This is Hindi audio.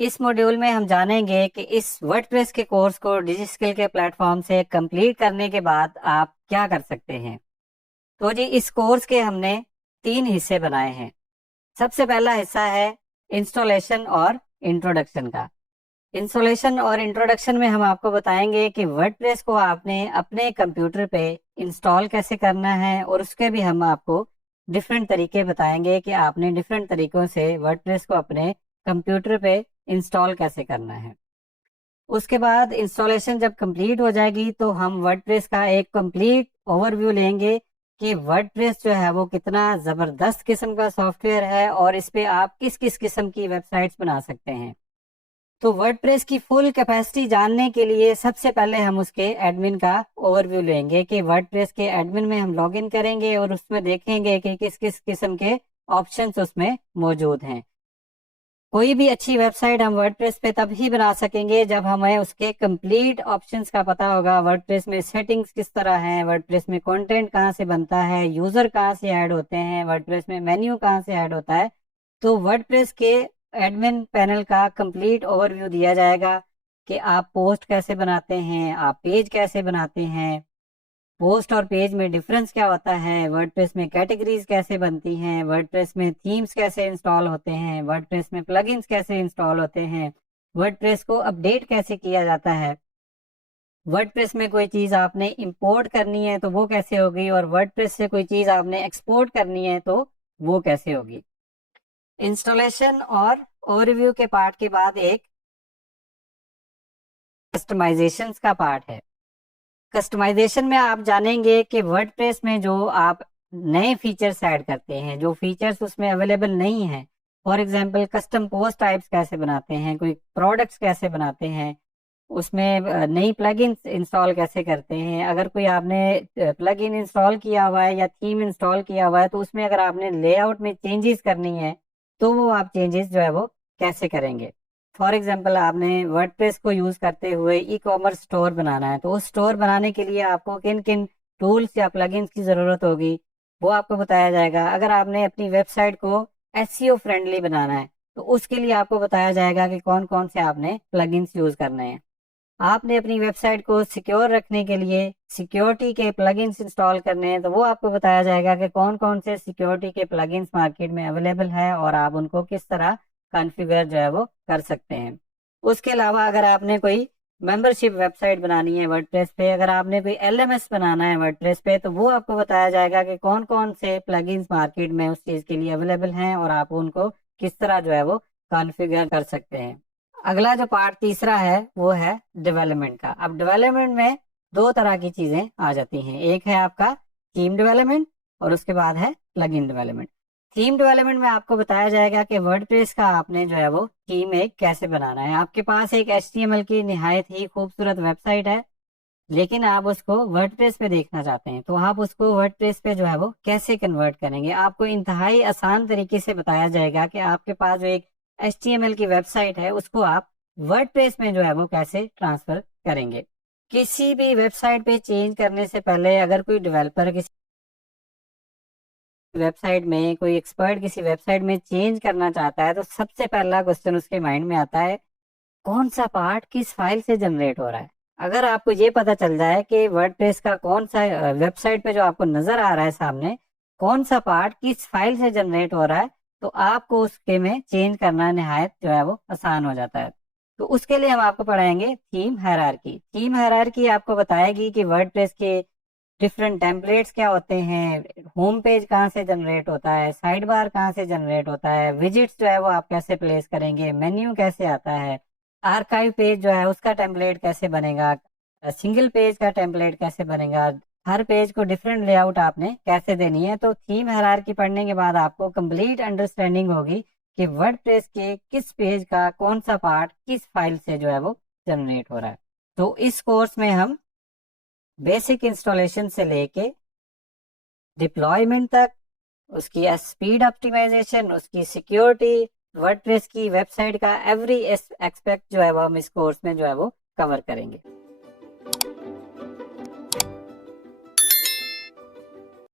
इस मॉड्यूल में हम जानेंगे कि इस वर्डप्रेस के कोर्स को डिजिस्किल के प्लेटफॉर्म से कंप्लीट करने के बाद आप क्या कर सकते हैं। तो जी इस कोर्स के हमने 3 हिस्से बनाए हैं। सबसे पहला हिस्सा है इंस्टॉलेशन और इंट्रोडक्शन का। इंस्टॉलेशन और इंट्रोडक्शन में हम आपको बताएंगे कि वर्डप्रेस को आपने अपने कंप्यूटर पे इंस्टॉल कैसे करना है, और उसके भी हम आपको डिफरेंट तरीके बताएंगे कि आपने डिफरेंट तरीकों से वर्डप्रेस को अपने कंप्यूटर पे इंस्टॉल कैसे करना है। उसके बाद इंस्टॉलेशन जब कंप्लीट हो जाएगी तो हम वर्डप्रेस का एक कंप्लीट ओवरव्यू लेंगे कि वर्डप्रेस जो है वो कितना ज़बरदस्त किस्म का सॉफ्टवेयर है और इस पे आप किस किस किस्म की वेबसाइट्स बना सकते हैं। तो वर्डप्रेस की फुल कैपेसिटी जानने के लिए सबसे पहले हम उसके एडमिन का ओवरव्यू लेंगे कि वर्डप्रेस के एडमिन में हम लॉगिन करेंगे और उसमें देखेंगे कि किस किस किस्म के ऑप्शंस उसमें मौजूद हैं। कोई भी अच्छी वेबसाइट हम वर्डप्रेस पे तब ही बना सकेंगे जब हमें उसके कंप्लीट ऑप्शंस का पता होगा। वर्डप्रेस में सेटिंग्स किस तरह हैं, वर्डप्रेस में कंटेंट कहाँ से बनता है, यूजर कहाँ से ऐड होते हैं, वर्डप्रेस में मेन्यू कहाँ से ऐड होता है। तो वर्डप्रेस के एडमिन पैनल का कंप्लीट ओवरव्यू दिया जाएगा कि आप पोस्ट कैसे बनाते हैं, आप पेज कैसे बनाते हैं, पोस्ट और पेज में डिफरेंस क्या होता है, वर्डप्रेस में कैटेगरीज कैसे बनती हैं, वर्डप्रेस में थीम्स कैसे इंस्टॉल होते हैं, वर्डप्रेस में प्लगइन्स कैसे इंस्टॉल होते हैं, वर्डप्रेस को अपडेट कैसे किया जाता है, वर्डप्रेस में कोई चीज आपने इंपोर्ट करनी है तो वो कैसे होगी, और वर्डप्रेस से कोई चीज आपने एक्सपोर्ट करनी है तो वो कैसे होगी। इंस्टॉलेशन और ओवरव्यू के पार्ट के बाद एक कस्टमाइजेशन का पार्ट है। कस्टमाइजेशन में आप जानेंगे कि वर्डप्रेस में जो आप नए फीचर्स ऐड करते हैं, जो फीचर्स उसमें अवेलेबल नहीं हैं, for example custom post types कैसे बनाते हैं, कोई प्रोडक्ट्स कैसे बनाते हैं, उसमें नई प्लगइन्स इंस्टॉल कैसे करते हैं। अगर कोई आपने प्लगइन इंस्टॉल किया हुआ है या थीम इंस्टॉल किया हुआ है तो उसमें अगर आपने लेआउट में चेंजेस करनी है तो वो आप चेंजेस जो है वो कैसे करेंगे। फॉर एग्जाम्पल आपने वर्डप्रेस को यूज करते हुए ई कॉमर्स स्टोर बनाना है तो उस स्टोर बनाने के लिए आपको किन किन टूल्स या प्लगइन्स की जरूरत होगी वो आपको बताया जाएगा। अगर आपने अपनी वेबसाइट को एसईओ फ्रेंडली बनाना है तो उसके लिए आपको बताया जाएगा कि कौन कौन से आपने प्लगइन्स यूज करने हैं। आपने अपनी वेबसाइट को सिक्योर रखने के लिए सिक्योरिटी के प्लगइन्स इंस्टॉल करने हैं तो वो आपको बताया जाएगा कि कौन कौन से सिक्योरिटी के प्लगइन्स मार्केट में अवेलेबल है और आप उनको किस तरह कॉन्फ़िगर जो है वो कर सकते हैं। उसके अलावा अगर आपने कोई मेंबरशिप वेबसाइट बनानी है वर्डप्रेस पे, अगर आपने कोई एलएमएस बनाना है वर्डप्रेस पे, तो वो आपको बताया जाएगा कि कौन कौन से प्लगइन्स मार्केट में उस चीज के लिए अवेलेबल हैं और आप उनको किस तरह जो है वो कॉन्फ़िगर कर सकते हैं। अगला जो पार्ट तीसरा है वो है डेवलपमेंट का। अब डेवलपमेंट में 2 तरह की चीजें आ जाती हैं, एक है आपका थीम डेवलपमेंट और उसके बाद है प्लगइन डेवलपमेंट। थीम डेवलपमेंट में आपको बताया जाएगा कि वर्डप्रेस का आपने जो है वो थीम एक कैसे बनाना है। आपके पास एक HTML की निहायत ही खूबसूरत वेबसाइट है लेकिन आप उसको वर्डप्रेस पे देखना चाहते हैं तो आप उसको वर्डप्रेस पे जो है वो कैसे कन्वर्ट करेंगे। आपको इंतहाई आसान तरीके से बताया जाएगा कि आपके पास जो एक HTML की वेबसाइट है उसको आप वर्डप्रेस में जो है वो कैसे ट्रांसफर करेंगे। किसी भी वेबसाइट पे चेंज करने से पहले अगर कोई डेवलपर किसी वेबसाइट में, कोई एक्सपर्ट किसी वेबसाइट में चेंज करना चाहता है तो सबसे पहला क्वेश्चन उसके माइंड में आता है कौन सा पार्ट किस फाइल से जनरेट हो रहा है। अगर आपको ये पता चल जाए कि वर्डप्रेस का कौन सा वेबसाइट पे जो आपको नजर आ रहा है सामने कौन सा पार्ट किस फाइल से जनरेट हो रहा है तो आपको उसके में चेंज करना निहायत जो है वो आसान हो जाता है। तो उसके लिए हम आपको पढ़ाएंगे थीम हायरार्की। थीम हायरार्की आपको बताएगी कि वर्डप्रेस के डिफरेंट टेम्पलेट्स क्या होते हैं, होम पेज कहाँ से जनरेट होता है, साइड बार कहाँ से जनरेट होता है, विजिट्स जो है वो आप कैसे प्लेस करेंगे, मेन्यू कैसे आता है, आर्काइव पेज जो है उसका टेम्पलेट कैसे बनेगा, सिंगल पेज का टेम्पलेट कैसे बनेगा, हर पेज को डिफरेंट लेआउट आपने कैसे देनी है। तो थीम हायरार्की पढ़ने के बाद आपको कंप्लीट अंडरस्टैंडिंग होगी कि वर्डप्रेस के किस पेज का कौन सा पार्ट किस फाइल से जो है वो जनरेट हो रहा है। तो इस कोर्स में हम बेसिक इंस्टॉलेशन से लेके डिप्लॉयमेंट तक, उसकी स्पीड ऑप्टिमाइजेशन, उसकी सिक्योरिटी, वर्डप्रेस की वेबसाइट का एवरी एस्पेक्ट जो है वो हम इस कोर्स में जो है वो कवर करेंगे।